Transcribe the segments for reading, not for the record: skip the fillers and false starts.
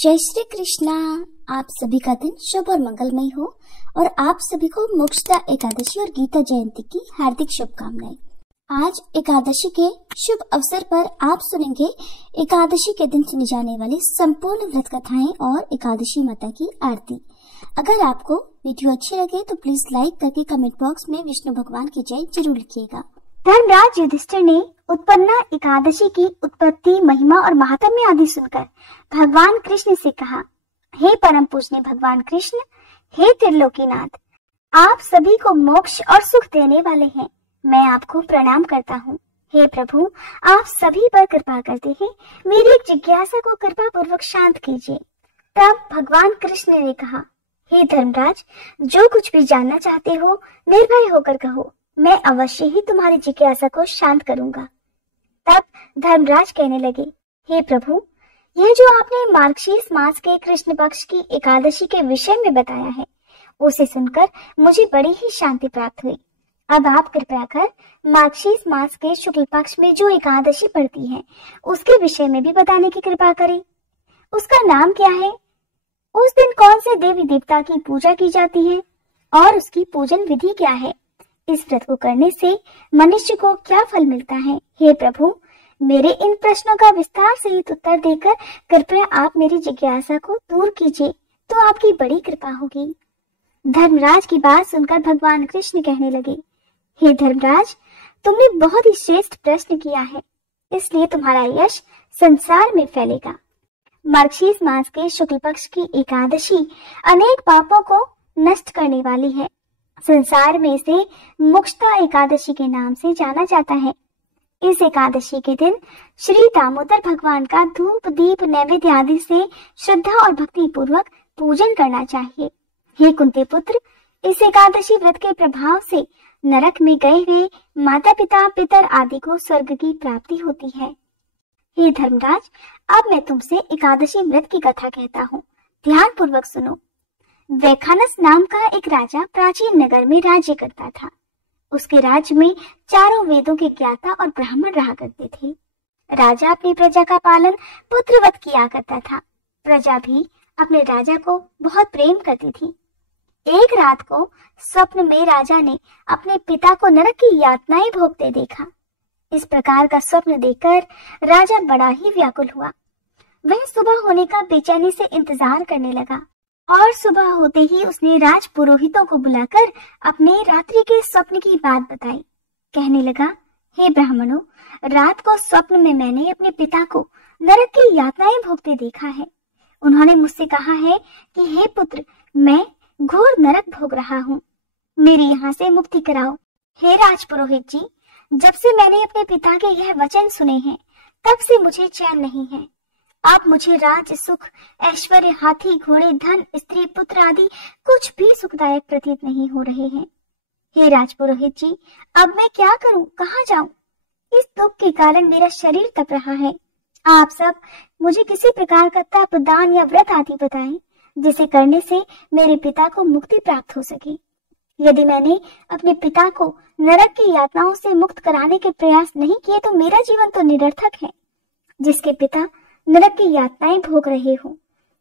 जय श्री कृष्णा। आप सभी का दिन शुभ और मंगलमय हो और आप सभी को मोक्षदा एकादशी और गीता जयंती की हार्दिक शुभकामनाएं। आज एकादशी के शुभ अवसर पर आप सुनेंगे एकादशी के दिन सुनी जाने वाली संपूर्ण व्रत कथाएं और एकादशी माता की आरती। अगर आपको वीडियो अच्छी लगे तो प्लीज लाइक करके कमेंट बॉक्स में विष्णु भगवान की जय जरूर लिखिएगा। धर्मराज युधिष्ठिर ने उत्पन्ना एकादशी की उत्पत्ति, महिमा और महात्म्य आदि सुनकर भगवान कृष्ण से कहा, हे परम पूजनीय भगवान कृष्ण, हे त्रिलोकीनाथ, आप सभी को मोक्ष और सुख देने वाले हैं। मैं आपको प्रणाम करता हूँ। हे प्रभु, आप सभी पर कृपा करते हैं। मेरी एक जिज्ञासा को कृपा पूर्वक शांत कीजिए। तब भगवान कृष्ण ने कहा, हे धर्मराज, जो कुछ भी जानना चाहते हो निर्भय होकर कहो, मैं अवश्य ही तुम्हारी जिज्ञासा को शांत करूंगा। तब धर्मराज कहने लगे, हे प्रभु, यह जो आपने मार्गशीर्ष मास के कृष्ण पक्ष की एकादशी के विषय में बताया है, उसे सुनकर मुझे बड़ी ही शांति प्राप्त हुई। अब आप कृपया कर मार्गशीर्ष मास के शुक्ल पक्ष में जो एकादशी पड़ती है, उसके विषय में भी बताने की कृपा करें। उसका नाम क्या है? उस दिन कौन से देवी देवता की पूजा की जाती है और उसकी पूजन विधि क्या है? इस व्रत को करने से मनुष्य को क्या फल मिलता है? हे प्रभु, मेरे इन प्रश्नों का विस्तार सहित उत्तर देकर कृपया आप मेरी जिज्ञासा को दूर कीजिए, तो आपकी बड़ी कृपा होगी। धर्मराज की बात सुनकर भगवान कृष्ण कहने लगे, हे धर्मराज, तुमने बहुत ही श्रेष्ठ प्रश्न किया है, इसलिए तुम्हारा यश संसार में फैलेगा। मार्गशीर्ष मास के शुक्ल पक्ष की एकादशी अनेक पापों को नष्ट करने वाली है। संसार में इसे मोक्षदा एकादशी के नाम से जाना जाता है। इस एकादशी के दिन श्री दामोदर भगवान का धूप दीप नैवेद्य आदि से श्रद्धा और भक्ति पूर्वक पूजन करना चाहिए। हे कुंती पुत्र, इस एकादशी व्रत के प्रभाव से नरक में गए हुए माता पिता पितर आदि को स्वर्ग की प्राप्ति होती है। हे धर्मराज, अब मैं तुमसे एकादशी व्रत की कथा कहता हूँ, ध्यान पूर्वक सुनो। वैखानस नाम का एक राजा प्राचीन नगर में राज्य करता था। उसके राज्य में चारों वेदों के ज्ञाता और ब्राह्मण रहा करते थे। राजा अपनी प्रजा का पालन पुत्रवत किया करता था। प्रजा भी अपने राजा को बहुत प्रेम करती थी। एक रात को स्वप्न में राजा ने अपने पिता को नरक की यातनाएं भोगते देखा। इस प्रकार का स्वप्न देखकर राजा बड़ा ही व्याकुल हुआ। वह सुबह होने का बेचैनी से इंतजार करने लगा और सुबह होते ही उसने राज पुरोहितों को बुलाकर अपने रात्रि के स्वप्न की बात बताई। कहने लगा, हे ब्राह्मणों, रात को स्वप्न में मैंने अपने पिता को नरक की यातनाएं भोगते देखा है। उन्होंने मुझसे कहा है कि हे पुत्र, मैं घोर नरक भोग रहा हूँ, मेरी यहाँ से मुक्ति कराओ। हे राज पुरोहित जी, जब से मैंने अपने पिता के यह वचन सुने हैं, तब से मुझे चैन नहीं है। आप मुझे राज सुख, ऐश्वर्य, हाथी घोड़े, धन, स्त्री पुत्र आदि कुछ भी सुखदायक प्रतीत नहीं हो रहे हैं। हे राजपुरोहित जी, अब मैं क्या करूं, कहाँ जाऊं? इस दुख के कारण मेरा शरीर तप रहा है। आप सब मुझे किसी प्रकार का तप, दान या व्रत आदि बताएं, जिसे करने से मेरे पिता को मुक्ति प्राप्त हो सके। यदि मैंने अपने पिता को नरक की यातनाओं से मुक्त कराने के प्रयास नहीं किए तो मेरा जीवन तो निरर्थक है। जिसके पिता नरक की यातनाएं भोग रहे हो,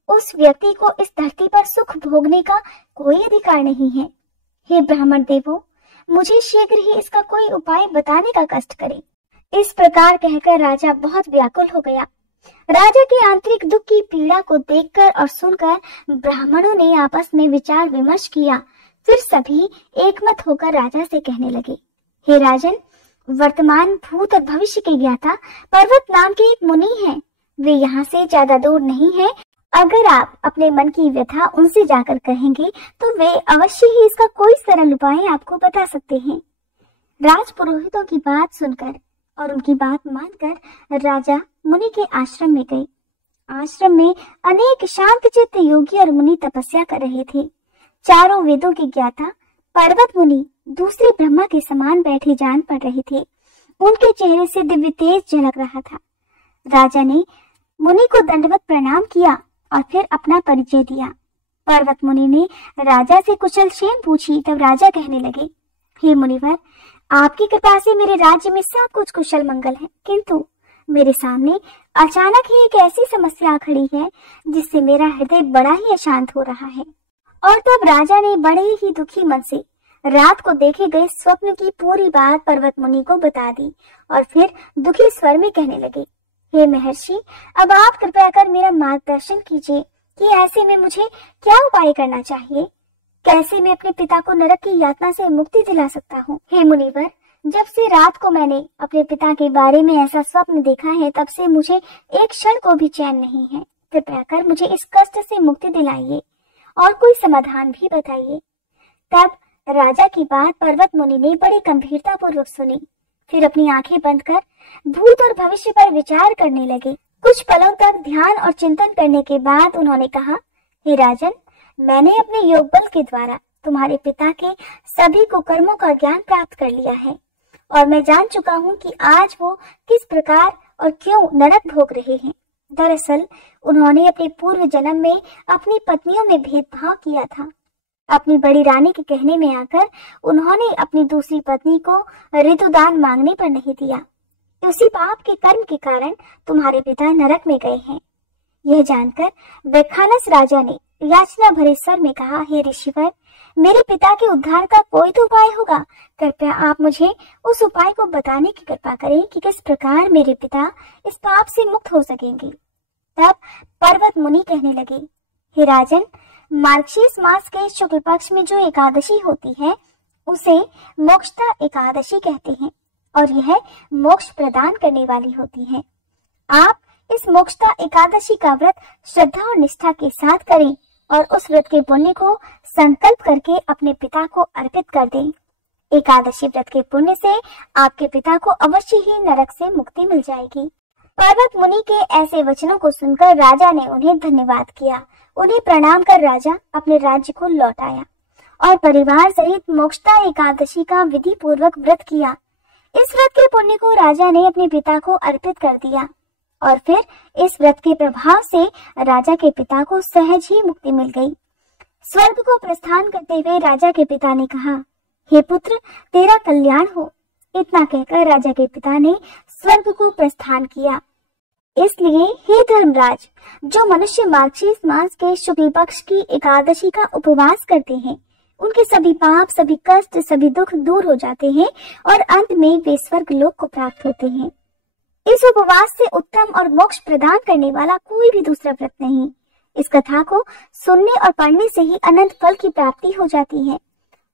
उस व्यक्ति को इस धरती पर सुख भोगने का कोई अधिकार नहीं है। हे ब्राह्मण देवों, मुझे शीघ्र ही इसका कोई उपाय बताने का कष्ट करें। इस प्रकार कहकर राजा बहुत व्याकुल हो गया। राजा के आंतरिक दुख की पीड़ा को देखकर और सुनकर ब्राह्मणों ने आपस में विचार विमर्श किया। फिर सभी एकमत होकर राजा से कहने लगे, हे राजन, वर्तमान भूत और भविष्य के ज्ञाता पर्वत नाम के एक मुनि हैं। वे यहाँ से ज्यादा दूर नहीं है। अगर आप अपने मन की व्यथा उनसे जाकर कहेंगे तो वे अवश्य ही इसका कोई सरल उपाय आपको बता सकते हैं। राज पुरोहितों की बात सुनकर और उनकी बात मानकर राजा मुनि के आश्रम में गए। आश्रम में अनेक शांतचित्त योगी और मुनि तपस्या कर रहे थे। चारों वेदों के ज्ञाता पर्वत मुनि दूसरे ब्रह्मा के समान बैठे जान पड़ रहे थे। उनके चेहरे से दिव्य तेज झलक रहा था। राजा ने मुनि को दंडवत प्रणाम किया और फिर अपना परिचय दिया। पर्वत मुनि ने राजा से कुशल क्षेम पूछी। तब राजा कहने लगे, हे मुनिवर, आपकी कृपा से मेरे राज्य में सब कुछ कुशल मंगल है, किंतु मेरे सामने अचानक ही एक ऐसी समस्या खड़ी है जिससे मेरा हृदय बड़ा ही अशांत हो रहा है। और तब राजा ने बड़े ही दुखी मन से रात को देखे गए स्वप्न की पूरी बात पर्वत मुनि को बता दी और फिर दुखी स्वर में कहने लगे, हे महर्षि, अब आप कृपया कर मेरा मार्गदर्शन कीजिए कि ऐसे में मुझे क्या उपाय करना चाहिए। कैसे मैं अपने पिता को नरक की यातना से मुक्ति दिला सकता हूँ। हे मुनिवर, जब से रात को मैंने अपने पिता के बारे में ऐसा स्वप्न देखा है तब से मुझे एक क्षण को भी चैन नहीं है। कृपया कर मुझे इस कष्ट से मुक्ति दिलाइए और कोई समाधान भी बताइए। तब राजा की बात पर्वत मुनि ने बड़ी गंभीरता पूर्वक सुनी। फिर अपनी आंखें बंद कर भूत और भविष्य पर विचार करने लगे। कुछ पलों तक ध्यान और चिंतन करने के बाद उन्होंने कहा, हे राजन, मैंने अपने योग बल के द्वारा तुम्हारे पिता के सभी कुकर्मों का ज्ञान प्राप्त कर लिया है और मैं जान चुका हूँ कि आज वो किस प्रकार और क्यों नरक भोग रहे हैं। दरअसल उन्होंने अपने पूर्व जन्म में अपनी पत्नियों में भेदभाव किया था। अपनी बड़ी रानी के कहने में आकर उन्होंने अपनी दूसरी पत्नी को ऋतुदान मांगने पर नहीं दिया। उसी पाप के कर्म के कारण तुम्हारे पिता नरक में गए हैं। यह जानकर वैखानस राजा ने याचना भरे स्वर में कहा, हे ऋषिवर, मेरे पिता के उद्धार का कोई तो उपाय होगा। कृपया आप मुझे उस उपाय को बताने की कृपा करें कि किस प्रकार मेरे पिता इस पाप से मुक्त हो सकेंगे। तब पर्वत मुनि कहने लगे, हे राजन, मार्गशीर्ष मास के शुक्ल पक्ष में जो एकादशी होती है उसे मोक्षदा एकादशी कहते हैं और यह मोक्ष प्रदान करने वाली होती है। आप इस मोक्षदा एकादशी का व्रत श्रद्धा और निष्ठा के साथ करें और उस व्रत के पुण्य को संकल्प करके अपने पिता को अर्पित कर दें। एकादशी व्रत के पुण्य से आपके पिता को अवश्य ही नरक से मुक्ति मिल जाएगी। पर्वत मुनि के ऐसे वचनों को सुनकर राजा ने उन्हें धन्यवाद किया। उन्हें प्रणाम कर राजा अपने राज्य को लौट आया और परिवार सहित मोक्षदा एकादशी का विधि पूर्वक व्रत किया। इस व्रत के पुण्य को राजा ने अपने पिता को अर्पित कर दिया और फिर इस व्रत के प्रभाव से राजा के पिता को सहज ही मुक्ति मिल गई। स्वर्ग को प्रस्थान करते हुए राजा के पिता ने कहा, हे पुत्र, तेरा कल्याण हो। इतना कहकर राजा के पिता ने स्वर्ग को प्रस्थान किया। इसलिए हे धर्मराज, जो मनुष्य मार्गशीर्ष मास के शुक्ल पक्ष की एकादशी का उपवास करते हैं उनके सभी पाप, सभी कष्ट, सभी दुख दूर हो जाते हैं और अंत में वे स्वर्ग लोक को प्राप्त होते हैं। इस उपवास से उत्तम और मोक्ष प्रदान करने वाला कोई भी दूसरा व्रत नहीं। इस कथा को सुनने और पढ़ने से ही अनंत फल की प्राप्ति हो जाती है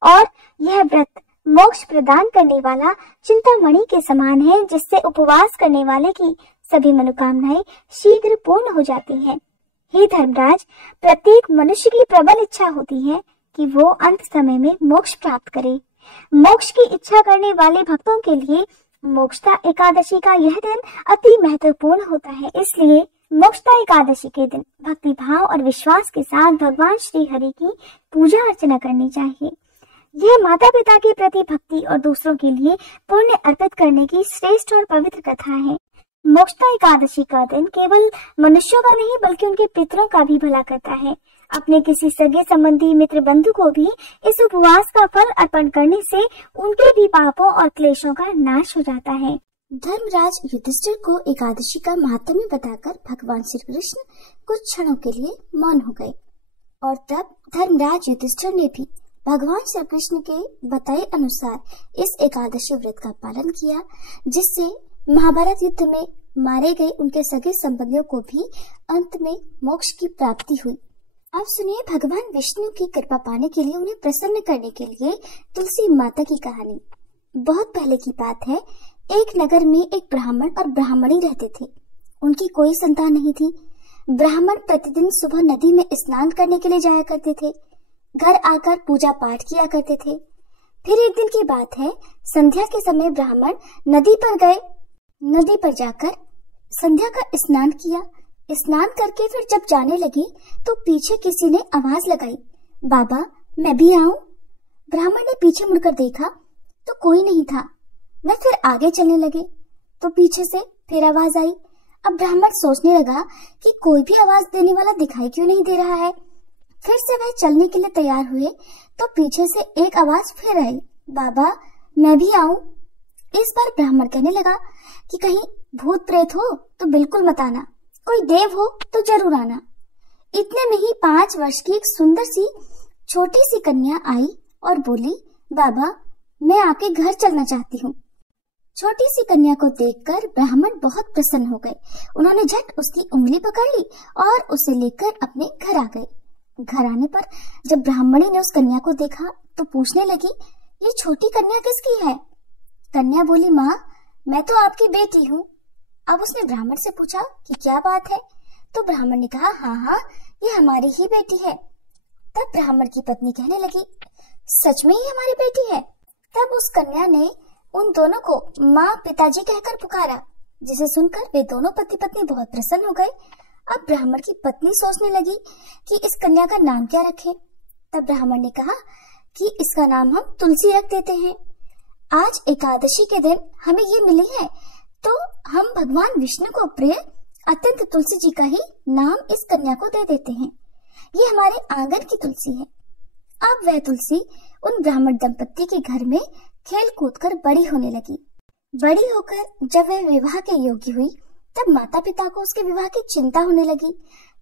और यह व्रत मोक्ष प्रदान करने वाला चिंतामणि के समान है जिससे उपवास करने वाले की सभी मनोकामनाएं शीघ्र पूर्ण हो जाती हैं। हे धर्मराज, प्रत्येक मनुष्य की प्रबल इच्छा होती है कि वो अंत समय में मोक्ष प्राप्त करे। मोक्ष की इच्छा करने वाले भक्तों के लिए मोक्षदा एकादशी का यह दिन अति महत्वपूर्ण होता है। इसलिए मोक्षदा एकादशी के दिन भक्ति भाव और विश्वास के साथ भगवान श्री हरि की पूजा अर्चना करनी चाहिए। यह माता पिता के प्रति भक्ति और दूसरों के लिए पुण्य अर्पित करने की श्रेष्ठ और पवित्र कथा है। मोक्षदा एकादशी का दिन केवल मनुष्यों का नहीं बल्कि उनके पितरों का भी भला करता है। अपने किसी सगे संबंधी, मित्र, बंधु को भी इस उपवास का फल अर्पण करने से उनके भी पापों और क्लेशों का नाश हो जाता है। धर्मराज युधिष्ठिर को एकादशी का महात्म्य बताकर भगवान श्री कृष्ण कुछ क्षणों के लिए मौन हो गए और तब धर्मराज युधिष्ठिर ने भी भगवान श्री कृष्ण के बताए अनुसार इस एकादशी व्रत का पालन किया, जिससे महाभारत युद्ध में मारे गए उनके सगे संबंधियों को भी अंत में मोक्ष की प्राप्ति हुई। अब सुनिए भगवान विष्णु की कृपा पाने के लिए उन्हें प्रसन्न करने के लिए तुलसी माता की कहानी। बहुत पहले की बात है, एक नगर में एक ब्राह्मण और ब्राह्मणी रहते थे। उनकी कोई संतान नहीं थी। ब्राह्मण प्रतिदिन सुबह नदी में स्नान करने के लिए जाया करते थे। घर आकर पूजा पाठ किया करते थे। फिर एक दिन की बात है, संध्या के समय ब्राह्मण नदी पर गए। नदी पर जाकर संध्या का स्नान किया। स्नान करके फिर जब जाने लगी तो पीछे किसी ने आवाज लगाई, बाबा मैं भी आऊं? ब्राह्मण ने पीछे मुड़कर देखा तो कोई नहीं था। वह फिर आगे चलने लगे तो पीछे से फिर आवाज आई। अब ब्राह्मण सोचने लगा कि कोई भी आवाज देने वाला दिखाई क्यों नहीं दे रहा है। फिर से वह चलने के लिए तैयार हुए तो पीछे से एक आवाज फिर आई, बाबा मैं भी आऊं? इस बार ब्राह्मण कहने लगा कि कहीं भूत प्रेत हो तो बिल्कुल मत आना, कोई देव हो तो जरूर आना। इतने में ही 5 वर्ष की एक सुंदर सी छोटी सी कन्या आई और बोली, बाबा मैं आपके घर चलना चाहती हूँ। छोटी सी कन्या को देखकर ब्राह्मण बहुत प्रसन्न हो गए। उन्होंने झट उसकी उंगली पकड़ ली और उसे लेकर अपने घर आ गए। घर आने पर जब ब्राह्मणी ने उस कन्या को देखा तो पूछने लगी, ये छोटी कन्या किसकी है? कन्या बोली, माँ मैं तो आपकी बेटी हूँ। अब उसने ब्राह्मण से पूछा कि क्या बात है? तो ब्राह्मण ने कहा, हाँ हाँ ये हमारी ही बेटी है। तब ब्राह्मण की पत्नी कहने लगी, सच में ही हमारी बेटी है? तब उस कन्या ने उन दोनों को माँ पिताजी कहकर पुकारा, जिसे सुनकर वे दोनों पति पत्नी बहुत प्रसन्न हो गए। अब ब्राह्मण की पत्नी सोचने लगी कि इस कन्या का नाम क्या रखें। तब ब्राह्मण ने कहा कि इसका नाम हम तुलसी रख देते हैं। आज एकादशी के दिन हमें ये मिली है तो हम भगवान विष्णु को प्रिय अत्यंत तुलसी जी का ही नाम इस कन्या को दे देते हैं। ये हमारे आंगन की तुलसी है। अब वह तुलसी उन ब्राह्मण दंपत्ति के घर में खेल कूद कर बड़ी होने लगी। बड़ी होकर जब वह विवाह के योग्य हुई तब माता पिता को उसके विवाह की चिंता होने लगी।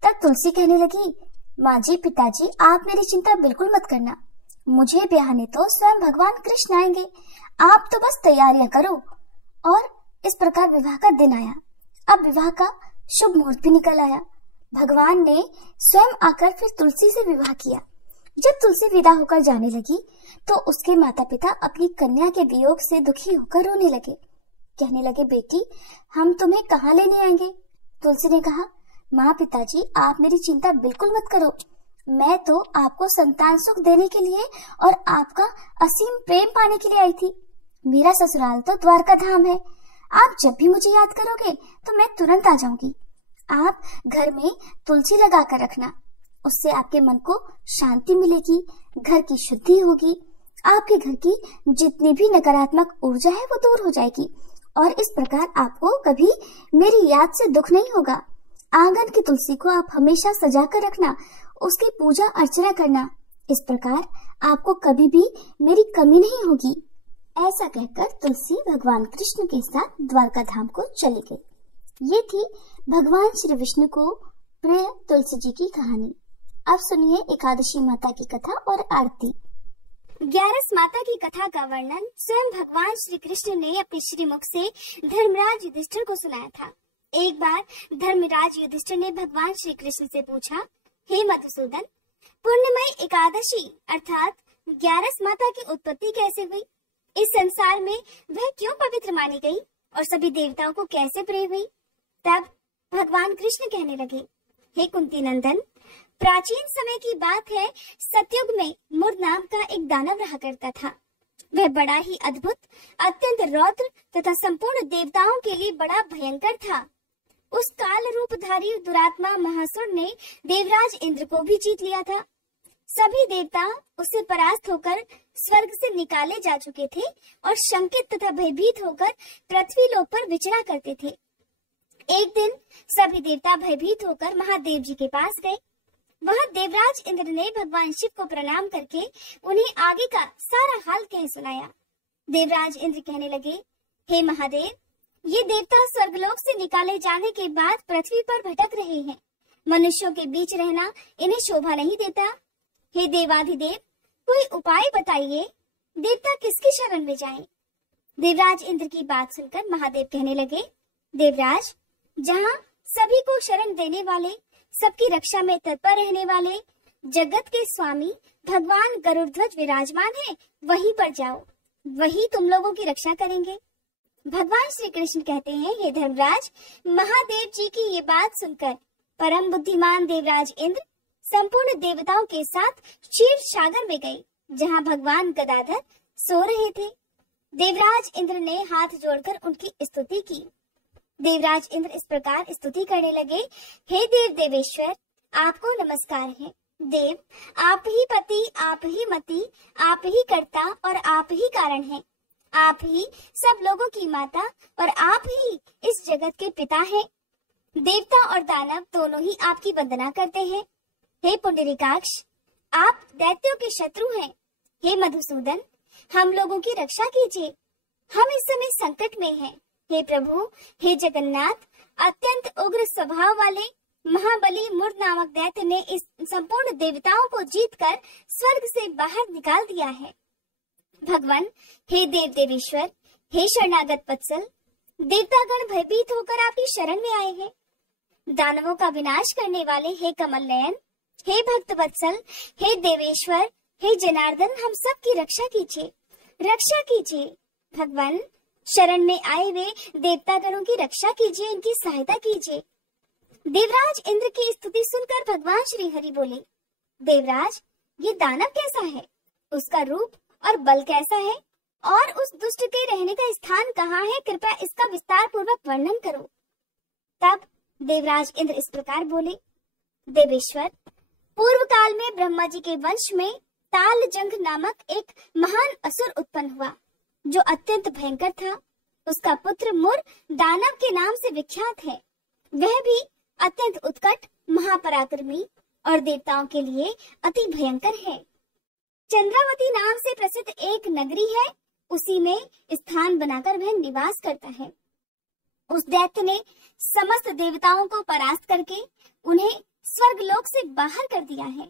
तब तुलसी कहने लगी, माँ जी पिताजी आप मेरी चिंता बिल्कुल मत करना, मुझे ब्याहने तो स्वयं भगवान कृष्ण आएंगे, आप तो बस तैयारियां करो। और इस प्रकार विवाह का दिन आया। अब विवाह का शुभ मुहूर्त भी निकल आया। भगवान ने स्वयं आकर फिर तुलसी से विवाह किया। जब तुलसी विदा होकर जाने लगी तो उसके माता पिता अपनी कन्या के वियोग से दुखी होकर रोने लगे। कहने लगे, बेटी हम तुम्हें कहाँ लेने आएंगे? तुलसी ने कहा, माँ पिताजी आप मेरी चिंता बिल्कुल मत करो, मैं तो आपको संतान सुख देने के लिए और आपका असीम प्रेम पाने के लिए आई थी। मेरा ससुराल तो द्वारका धाम है, आप जब भी मुझे याद करोगे तो मैं तुरंत आ जाऊंगी। आप घर में तुलसी लगा कर रखना, उससे आपके मन को शांति मिलेगी, घर की शुद्धि होगी, आपके घर की जितनी भी नकारात्मक ऊर्जा है वो दूर हो जाएगी और इस प्रकार आपको कभी मेरी याद से दुख नहीं होगा। आंगन की तुलसी को आप हमेशा सजा कर रखना, उसकी पूजा अर्चना करना, इस प्रकार आपको कभी भी मेरी कमी नहीं होगी। ऐसा कहकर तुलसी भगवान कृष्ण के साथ द्वारका धाम को चली गई। ये थी भगवान श्री विष्णु को प्रिय तुलसी जी की कहानी। अब सुनिए एकादशी माता की कथा और आरती। 11 माता की कथा का वर्णन स्वयं भगवान श्री कृष्ण ने अपने श्रीमुख से धर्मराज युधिष्ठिर को सुनाया था। एक बार धर्मराज युधिष्ठिर ने भगवान श्री कृष्ण से पूछा, हे मधुसूदन, पूर्णिमाई एकादशी अर्थात 11 माता की उत्पत्ति कैसे हुई? इस संसार में वह क्यों पवित्र मानी गई और सभी देवताओं को कैसे प्रिय हुई? तब भगवान कृष्ण कहने लगे, हे कुंती नंदन, प्राचीन समय की बात है, सतयुग में मुर नाम का एक दानव रहा करता था। वह बड़ा ही अद्भुत, अत्यंत रौद्र तथा संपूर्ण देवताओं के लिए बड़ा भयंकर था। उस काल रूपधारी दुरात्मा महासुर ने देवराज इंद्र को भी जीत लिया था। सभी देवता उससे परास्त होकर स्वर्ग से निकाले जा चुके थे और शंकित तथा भयभीत होकर पृथ्वी लोक पर विचरा करते थे। एक दिन सभी देवता भयभीत होकर महादेव जी के पास गए। वहां देवराज इंद्र ने भगवान शिव को प्रणाम करके उन्हें आगे का सारा हाल कह सुनाया। देवराज इंद्र कहने लगे, हे महादेव, ये देवता स्वर्गलोक से निकाले जाने के बाद पृथ्वी पर भटक रहे हैं। मनुष्यों के बीच रहना इन्हें शोभा नहीं देता। हे देवाधिदेव, कोई उपाय बताइए, देवता किसकी शरण में जाएं? देवराज इंद्र की बात सुनकर महादेव कहने लगे, देवराज, जहाँ सभी को शरण देने वाले, सबकी रक्षा में तत्पर रहने वाले जगत के स्वामी भगवान गरुड़ध्वज विराजमान है, वहीं पर जाओ, वही तुम लोगों की रक्षा करेंगे। भगवान श्री कृष्ण कहते हैं, हे धर्मराज, महादेव जी की ये बात सुनकर परम बुद्धिमान देवराज इंद्र संपूर्ण देवताओं के साथ क्षीर सागर में गए, जहाँ भगवान गदाधर सो रहे थे। देवराज इंद्र ने हाथ जोड़कर उनकी स्तुति की। देवराज इंद्र इस प्रकार स्तुति करने लगे, हे देव देवेश्वर, आपको नमस्कार है। देव, आप ही पति, आप ही मति, आप ही कर्ता और आप ही कारण हैं। आप ही सब लोगों की माता और आप ही इस जगत के पिता हैं। देवता और दानव दोनों ही आपकी वंदना करते हैं। हे पुंडरीकाक्ष, आप दैत्यों के शत्रु हैं। हे मधुसूदन, हम लोगों की रक्षा कीजिए। हम इस समय संकट में हैं। हे प्रभु, हे जगन्नाथ, अत्यंत उग्र स्वभाव वाले महाबली मूर्त नामक दैत्य ने इस संपूर्ण देवताओं को जीतकर स्वर्ग से बाहर निकाल दिया है। भगवान, हे देव देवेश्वर, हे शरणागत वत्सल, देवतागण भयभीत होकर आपकी शरण में आए हैं। दानवों का विनाश करने वाले हे कमल नयन, हे भक्त वत्सल, हे देवेश्वर, हे जनार्दन, हम सब की रक्षा कीजिए, रक्षा कीजिए। भगवान, शरण में आए हुए देवतागणों की रक्षा कीजिए, इनकी सहायता कीजिए। देवराज इंद्र की स्तुति सुनकर भगवान श्री हरि बोले, देवराज, ये दानव कैसा है, उसका रूप और बल कैसा है, और उस दुष्ट के रहने का स्थान कहाँ है, कृपया इसका विस्तार पूर्वक वर्णन करो। तब देवराज इंद्र इस प्रकार बोले, देवेश्वर, पूर्व काल में ब्रह्मा जी के वंश में तालजंघ नामक एक महान असुर उत्पन्न हुआ, जो अत्यंत भयंकर था। उसका पुत्र मुर दानव के नाम से विख्यात है। वह भी अत्यंत उत्कट, महापराक्रमी और देवताओं के लिए अति भयंकर है। चंद्रावती नाम से प्रसिद्ध एक नगरी है, उसी में स्थान बनाकर वह निवास करता है। उस दैत्य ने समस्त देवताओं को परास्त करके उन्हें स्वर्गलोक से बाहर कर दिया है।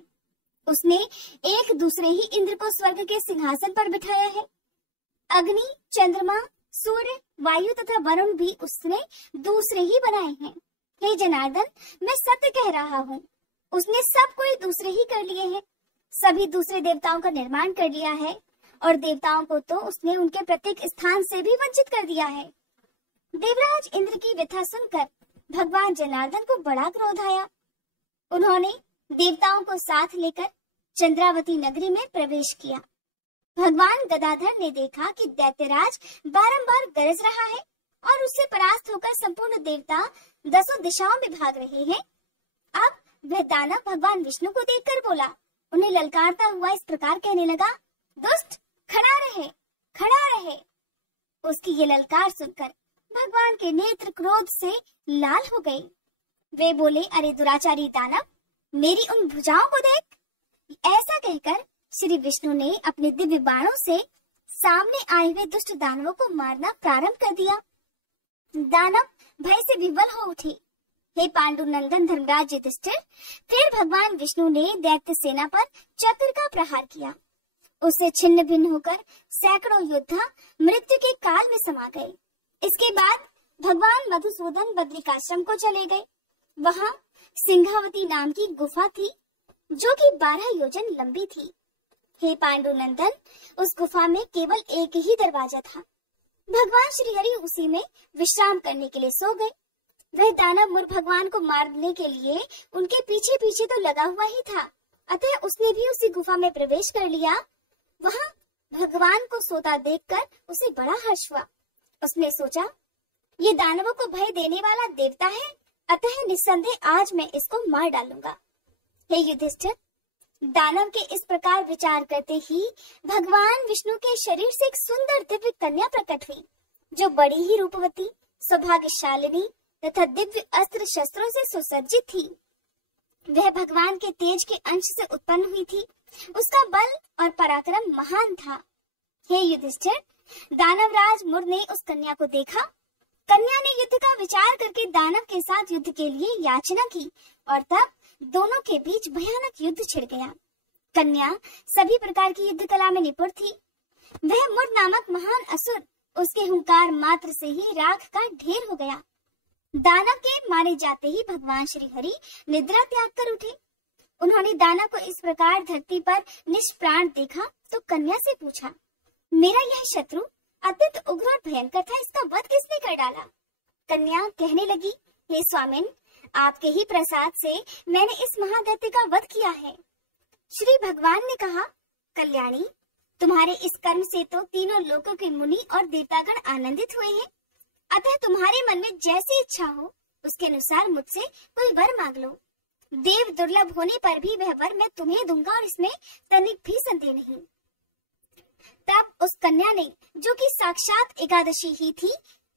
उसने एक दूसरे ही इंद्र को स्वर्ग के सिंहासन पर बिठाया है। अग्नि, चंद्रमा, सूर्य, वायु तथा वरुण भी उसने दूसरे ही बनाए हैं। हे जनार्दन, मैं सत्य कह रहा हूँ, उसने सब कोई दूसरे ही कर लिए हैं। सभी दूसरे देवताओं का निर्माण कर लिया है, और देवताओं को तो उसने उनके प्रत्येक स्थान से भी वंचित कर दिया है। देवराज इंद्र की व्यथा सुनकर भगवान जनार्दन को बड़ा क्रोध आया। उन्होंने देवताओं को साथ लेकर चंद्रावती नगरी में प्रवेश किया। भगवान गदाधर ने देखा कि दैत्यराज बारंबार गरज रहा है और उससे परास्त होकर संपूर्ण देवता दसों दिशाओं में भाग रहे हैं। अब वह दानव भगवान विष्णु को देखकर बोला, उन्हें ललकारता हुआ इस प्रकार कहने लगा, दुष्ट, खड़ा रहे, खड़ा रहे। उसकी ये ललकार सुनकर भगवान के नेत्र क्रोध से लाल हो गए। वे बोले, अरे दुराचारी दानव, मेरी उन भुजाओं को देख। ऐसा कहकर श्री विष्णु ने अपने दिव्य बाणों से सामने आए हुए दुष्ट दानवों को मारना प्रारंभ कर दिया। दानव भय से विवल हो उठे। हे पांडु नंदन धर्मराज युधिष्ठिर, फिर भगवान विष्णु ने दैत्य सेना पर चक्र का प्रहार किया। उससे छिन्न भिन्न होकर सैकड़ों योद्धा मृत्यु के काल में समा गए। इसके बाद भगवान मधुसूदन बद्रिकाश्रम को चले गए। वहाँ सिंहावती नाम की गुफा थी, जो कि 12 योजन लंबी थी। हे पांडुनंदन, उस गुफा में केवल एक ही दरवाजा था। भगवान श्री हरि उसी में विश्राम करने के लिए सो गए। वह दानव मुर भगवान को मारने के लिए उनके पीछे पीछे तो लगा हुआ ही था, अतः उसने भी उसी गुफा में प्रवेश कर लिया। वहाँ भगवान को सोता देखकर उसे बड़ा हर्ष हुआ। उसने सोचा, ये दानवों को भय देने वाला देवता है, अतः निस्संदेह आज मैं इसको मार डालूंगा। हे युधिष्ठिर, दानव के इस प्रकार विचार करते ही भगवान विष्णु के शरीर से एक सुंदर दिव्य कन्या प्रकट हुई, जो बड़ी ही रूपवती, सौभाग्यशालिनी तथा दिव्य अस्त्र शस्त्रों से सुसज्जित थी। वह भगवान के तेज के अंश से उत्पन्न हुई थी। उसका बल और पराक्रम महान था। हे युधिष्ठिर, दानवराज मुर ने उस कन्या को देखा। कन्या ने युद्ध का विचार करके दानव के साथ युद्ध के लिए याचना की, और तब दोनों के बीच भयानक युद्ध छिड़ गया। कन्या सभी प्रकार की युद्ध कला में निपुण थी। वह मुर नामक महान असुर उसके हुंकार मात्र से ही राख का ढेर हो गया। दानव के मारे जाते ही भगवान श्री हरि निद्रा त्याग कर उठे। उन्होंने दानव को इस प्रकार धरती पर निष्प्राण देखा तो कन्या से पूछा, मेरा यह शत्रु अत्यंत उग्र और भयंकर था, इसका वध किसने कर डाला? कन्या कहने लगी, हे स्वामिन, आपके ही प्रसाद से मैंने इस महादैत्य का वध किया है। श्री भगवान ने कहा, कल्याणी, तुम्हारे इस कर्म से तो तीनों लोकों के मुनि और देवतागण आनंदित हुए हैं, अतः तुम्हारे मन में जैसी इच्छा हो उसके अनुसार मुझसे कोई वर मांग लो। देव दुर्लभ होने पर भी वह वर मैं तुम्हें दूंगा और इसमें तनिक भी संदेह नहीं। तब उस कन्या ने, जो कि साक्षात एकादशी ही थी,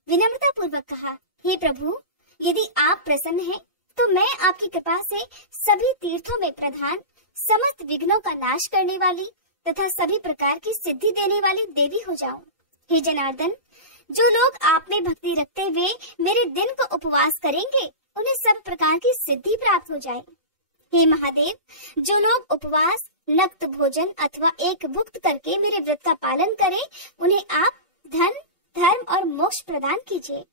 विनम्रता पूर्वक कहा, हे प्रभु, यदि आप प्रसन्न हैं तो मैं आपकी कृपा से सभी तीर्थों में प्रधान, समस्त विघ्नों का नाश करने वाली तथा सभी प्रकार की सिद्धि देने वाली देवी हो जाऊं। हे जनार्दन, जो लोग आप में भक्ति रखते हुए मेरे दिन को उपवास करेंगे, उन्हें सब प्रकार की सिद्धि प्राप्त हो जाए। हे महादेव, जो लोग उपवास, नक्त भोजन अथवा एक भुक्त करके मेरे व्रत का पालन करें, उन्हें आप धन, धर्म और मोक्ष प्रदान कीजिए।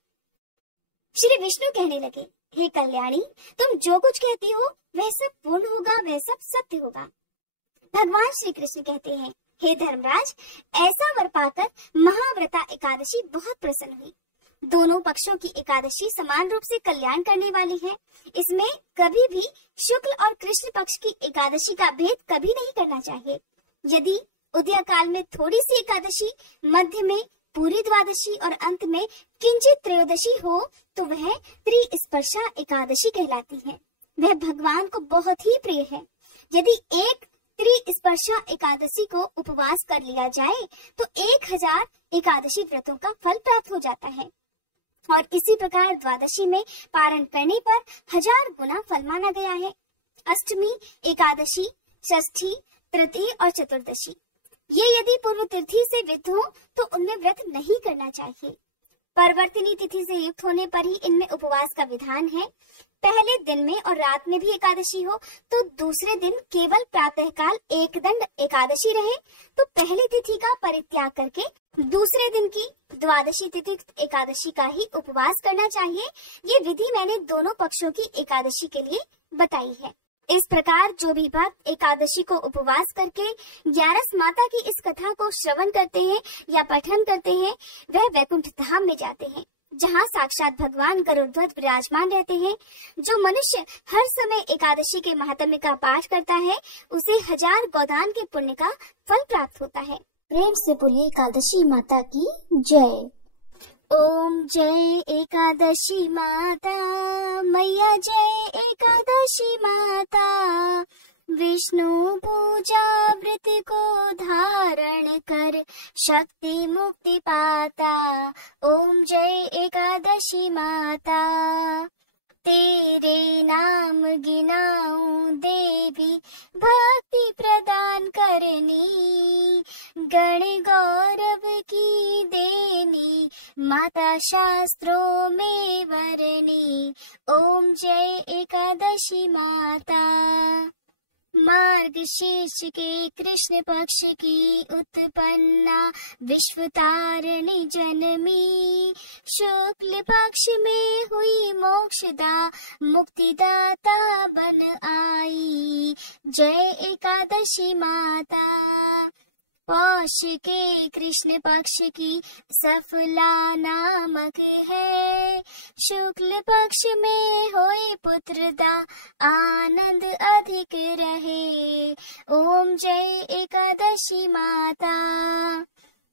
श्री विष्णु कहने लगे, हे कल्याणी, तुम जो कुछ कहती हो वह सब पूर्ण होगा, वह सब सत्य होगा। भगवान श्री कृष्ण कहते हैं, हे धर्मराज, ऐसा वर पाकर महाव्रता एकादशी बहुत प्रसन्न हुई। दोनों पक्षों की एकादशी समान रूप से कल्याण करने वाली है। इसमें कभी भी शुक्ल और कृष्ण पक्ष की एकादशी का भेद कभी नहीं करना चाहिए। यदि उदय काल में थोड़ी सी एकादशी, मध्य में पूरी द्वादशी और अंत में किंचित त्रयोदशी हो तो वह त्रिस्पर्शा एकादशी कहलाती है। वह भगवान को बहुत ही प्रिय है। यदि एक त्रिस्पर्शा एकादशी को उपवास कर लिया जाए तो 1000 एकादशी व्रतों का फल प्राप्त हो जाता है और इसी प्रकार द्वादशी में पारण करने पर 1000 गुना फल माना गया है। अष्टमी, एकादशी, षष्ठी, तृतीय और चतुर्दशी ये यदि पूर्व तिथि से युक्त हो तो उनमें व्रत नहीं करना चाहिए। परवर्तिनी तिथि से युक्त होने पर ही इनमें उपवास का विधान है। पहले दिन में और रात में भी एकादशी हो तो दूसरे दिन केवल प्रातःकाल एक दंड एकादशी रहे तो पहली तिथि का परित्याग करके दूसरे दिन की द्वादशी तिथि एकादशी का ही उपवास करना चाहिए। ये विधि मैंने दोनों पक्षों की एकादशी के लिए बताई है। इस प्रकार जो भी भक्त एकादशी को उपवास करके 11 माता की इस कथा को श्रवण करते हैं या पठन करते हैं, वह वैकुंठ धाम में जाते हैं, जहाँ साक्षात भगवान गरुड़ध्वज विराजमान रहते हैं। जो मनुष्य हर समय एकादशी के महात्म्य का पाठ करता है, उसे 1000 गोदान के पुण्य का फल प्राप्त होता है। प्रेम से बोलिए एकादशी माता की जय। ओम जय एकादशी माता, मैया जय एकादशी माता। विष्णु पूजा व्रत को धारण कर शक्ति मुक्ति पाता। ओम जय एकादशी माता। तेरे नाम गिनाऊं देवी, भक्ति प्रदान करनी, गण गौरव की देनी, माता शास्त्रों में वरनी। ओम जय एकादशी माता। मार्गशीर्ष के कृष्ण पक्ष की उत्पन्ना, विश्व तारिणी जनमी, शुक्ल पक्ष में हुई मोक्षदा, मुक्तिदाता बन आई। जय एकादशी माता। पौष के कृष्ण पक्ष की सफला नामक है, शुक्ल पक्ष में होए पुत्रदा, आनंद अधिक रहे। ओम जय एकादशी माता।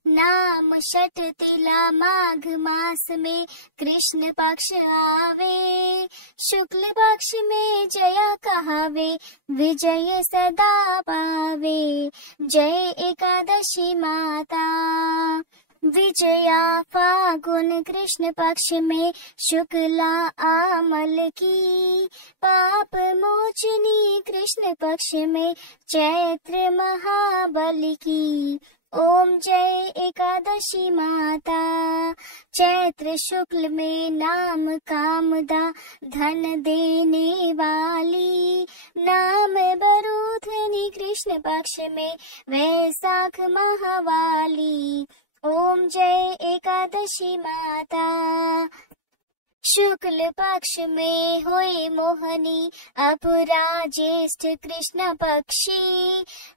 नाम षट तिला माघ मास में कृष्ण पक्ष आवे, शुक्ल पक्ष में जया कहावे, विजय सदा पावे। जय एकादशी माता। विजया फागुन कृष्ण पक्ष में शुक्ला आमल की, पाप मोचनी कृष्ण पक्ष में चैत्र महाबल की। ओम जय एकादशी माता। चैत्र शुक्ल में नाम कामदा, धन देने वाली, नाम बरूथनी कृष्ण पक्ष में वैशाख महावाली। ओम जय एकादशी माता। शुक्ल पक्ष में होए मोहनी, अपरा ज्येष्ठ कृष्ण पक्षी,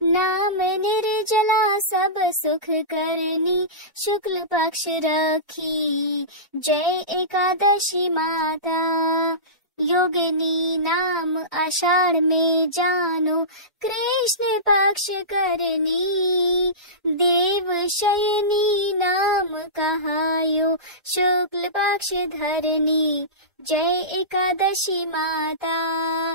नाम निर्जला सब सुख करनी, शुक्ल पक्ष रखी। जय एकादशी माता। योगिनी नाम आषाढ़ में जानो, कृष्ण पक्ष करनी, देव शयनी नाम कहायो, शुक्ल पक्ष धरनी। जय एकादशी माता।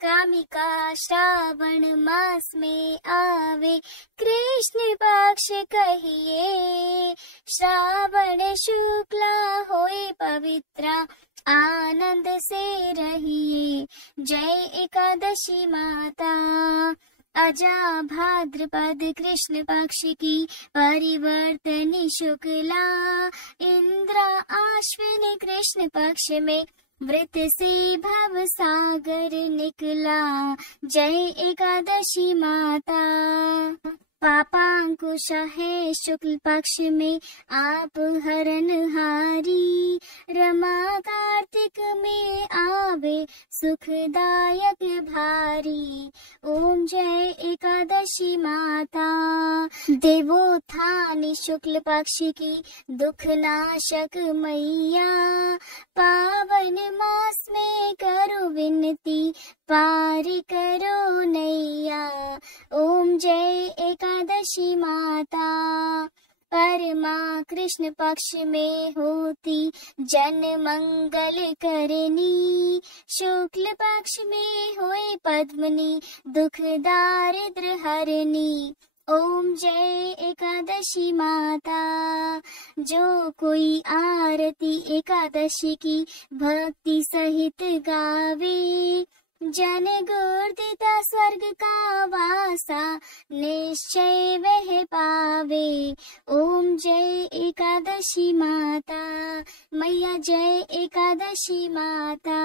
कामिका श्रावण मास में आवे, कृष्ण पक्ष कहिए, श्रावण शुक्ला होए पवित्रा, आनंद से रहिए। जय एकादशी माता। अजा भाद्रपद कृष्ण पक्ष की परिवर्तनी शुक्ला, इंद्र आश्विन कृष्ण पक्ष में वृत से भव सागर निकला। जय एकादशी माता। पापांकुश है शुक्ल पक्ष में आप हरनहारी, रमा कार्तिक में आवे सुखदायक भारी। ओम जय एकादशी माता। देवोत्थानी शुक्ल पक्ष की दुख नाशक मैया, पावन मास में करो विनती पार करो नैया। ओम जय एकादशी माता। परमा कृष्ण पक्ष में होती जन मंगल करनी, शुक्ल पक्ष में होए पद्मनी दुख दारिद्र हरनी। ओम जय एकादशी माता। जो कोई आरती एकादशी की भक्ति सहित गावे, जन गुर्दिता स्वर्ग का वासा निश्चय वह पावे। ओम जय एकादशी माता। मैया जय एकादशी माता।